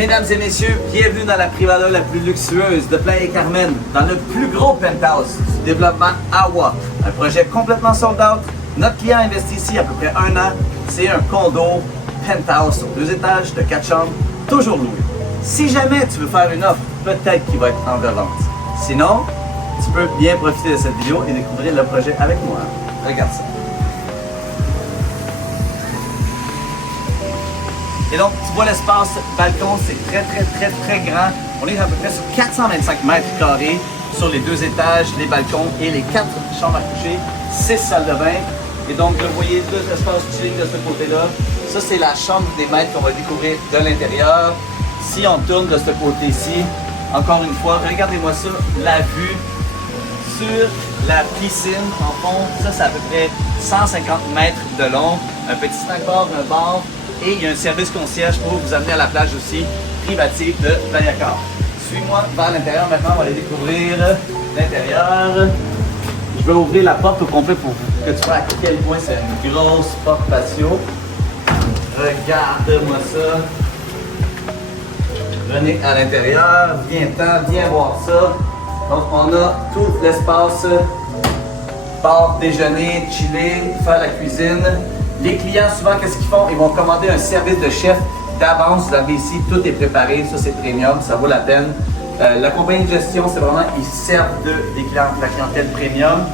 Mesdames et messieurs, bienvenue dans la privada la plus luxueuse de Playa Carmen, dans le plus gros penthouse du développement AWA. Un projet complètement sold out. Notre client a investi ici à peu près 1 an. C'est un condo penthouse sur 2 étages de 4 chambres, toujours loué. Si jamais tu veux faire une offre, peut-être qu'il va être en revente. Sinon, tu peux bien profiter de cette vidéo et découvrir le projet avec moi. Regarde ça. Et donc, tu vois l'espace balcon, c'est très grand. On est à peu près sur 425 mètres carrés sur les 2 étages, les balcons et les 4 chambres à coucher, 6 salles de bain. Et donc, vous voyez tout l'espace chilling de ce côté-là. Ça, c'est la chambre des maîtres qu'on va découvrir de l'intérieur. Si on tourne de ce côté-ci, encore une fois, regardez-moi ça, la vue sur la piscine. En fond, ça, c'est à peu près 150 mètres de long. Un petit snack bar, un bar. Et il y a un service concierge pour vous amener à la plage aussi, privative de Playa Carmen. Suis-moi vers l'intérieur. Maintenant, on va aller découvrir l'intérieur. Je vais ouvrir la porte au complet pour que tu vois à quel point c'est une grosse porte patio. Regarde-moi ça. Venez à l'intérieur. Viens-t'en, viens voir ça. Donc, on a tout l'espace bar, déjeuner, chiller, faire la cuisine. Les clients, souvent, qu'est-ce qu'ils font? Ils vont commander un service de chef d'avance. Vous avez ici, tout est préparé. Ça, c'est premium, ça vaut la peine. La compagnie de gestion, c'est vraiment, ils servent la clientèle premium.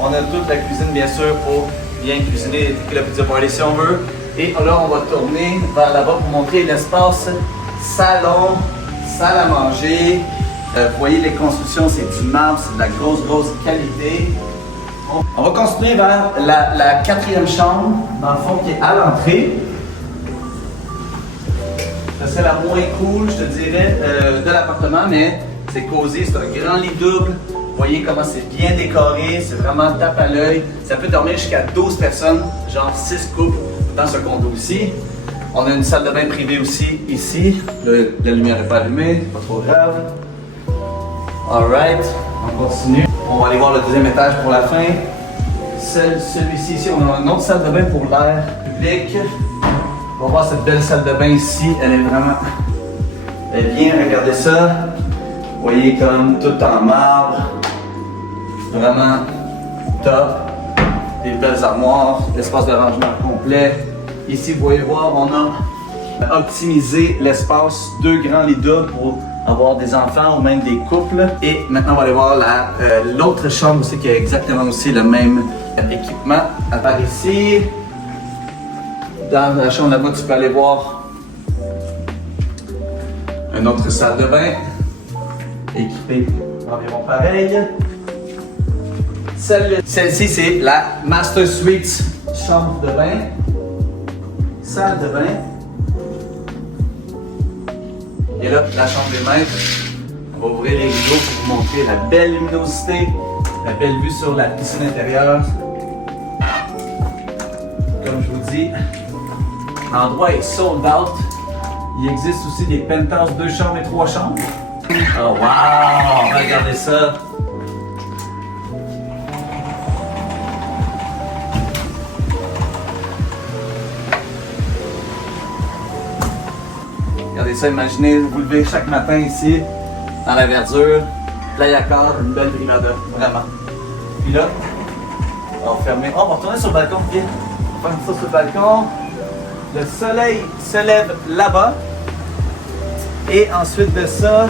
On a toute la cuisine, bien sûr, pour bien cuisiner la pizza party si on veut. Et là, on va tourner vers là-bas pour montrer l'espace salon, salle à manger. Vous voyez, les constructions, c'est du marbre, c'est de la grosse qualité. On va continuer vers la 4e chambre, dans le fond, qui est à l'entrée. C'est la moins cool, je te dirais, de l'appartement, mais c'est cosy, c'est un grand lit double. Vous voyez comment c'est bien décoré, c'est vraiment tape à l'œil. Ça peut dormir jusqu'à 12 personnes, genre 6 couples dans ce condo-ci. On a une salle de bain privée aussi ici. La lumière n'est pas allumée, pas trop grave. Alright, on continue. On va aller voir le 2e étage pour la fin. Celui-ci, ici, on a une autre salle de bain pour l'air public. On va voir cette belle salle de bain ici. Elle est bien, regardez ça. Vous voyez comme tout en marbre. Vraiment top. Des belles armoires, l'espace de rangement complet. Ici, vous pouvez voir, on a optimisé l'espace, 2 grands lits doubles pour avoir des enfants ou même des couples. Et maintenant, on va aller voir l'autre chambre aussi qui a exactement aussi le même équipement. À part ici, dans la chambre là-bas, tu peux aller voir une autre salle de bain équipée environ pareil. Celle-ci, c'est la Master Suite chambre de bain, salle de bain. Et là, la chambre des maîtres. On va ouvrir les rideaux pour vous montrer la belle luminosité, la belle vue sur la piscine intérieure. Comme je vous dis, l'endroit est sold out. Il existe aussi des penthouses 2 chambres et 3 chambres. Oh wow! Regardez ça! Regardez ça, imaginez vous lever chaque matin ici, dans la verdure, Playa Carmen, une belle privada, vraiment. Puis là, on va fermer. Oh, on va retourner sur le balcon, viens. On va faire ça sur le balcon. Le soleil se lève là-bas. Et ensuite de ça,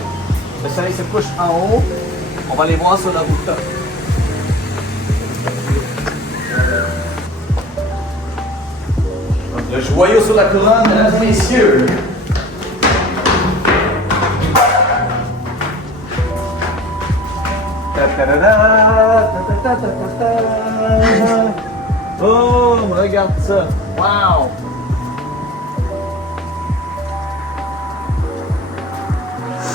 le soleil se couche en haut. On va aller voir sur la rooftop. Le joyau sur la couronne, mesdames et messieurs. Oh, regarde ça! Wow!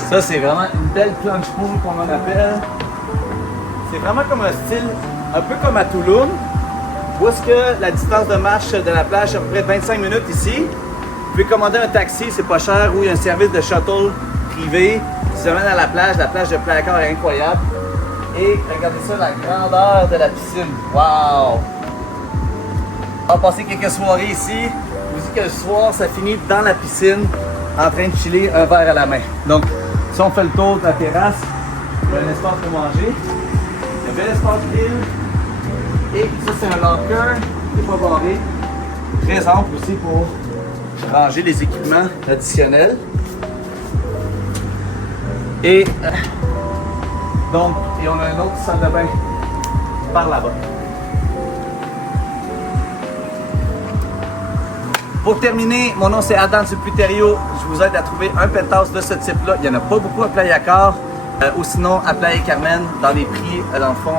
Ça, c'est vraiment une belle planche pool qu'on en appelle. C'est vraiment comme un style, un peu comme à Tulum, où est-ce que la distance de marche de la plage est à peu près 25 minutes ici. Vous pouvez commander un taxi, c'est pas cher, ou il y a un service de shuttle privé qui se mène à la plage. La plage de Playa Carmen est incroyable. Et regardez ça, la grandeur de la piscine. Wow! On va passer quelques soirées ici. Je vous dis que le soir, ça finit dans la piscine. en train de chiller, un verre à la main. Donc, si on fait le tour de la terrasse, il y a un espace pour manger, il y a un bel espace grill, et ça c'est un locker qui n'est pas barré, très ample aussi pour ranger les équipements additionnels. Et donc, et on a un autre salle de bain par là-bas. Pour terminer, mon nom c'est Adam Suputerio. Je vous aide à trouver un penthouse de ce type-là. Il n'y en a pas beaucoup à Playa Car, ou sinon à Playa Carmen, dans des prix, dans le fond,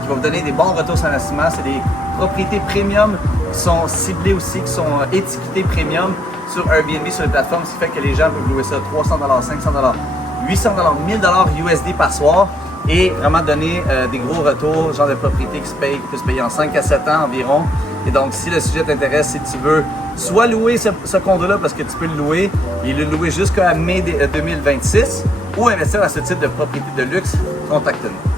qui vont vous donner des bons retours sur investissement. C'est des propriétés premium qui sont ciblées aussi, qui sont étiquetées premium sur Airbnb, sur les plateformes, ce qui fait que les gens peuvent louer ça $300, $500, $800, $1000 USD par soir et vraiment donner des gros retours, genre de propriété qui peut se payer en 5 à 7 ans environ. Et donc, si le sujet t'intéresse, si tu veux soit louer ce condo-là parce que tu peux le louer et le louer jusqu'à mai 2026 ou investir dans ce type de propriété de luxe, contacte-nous.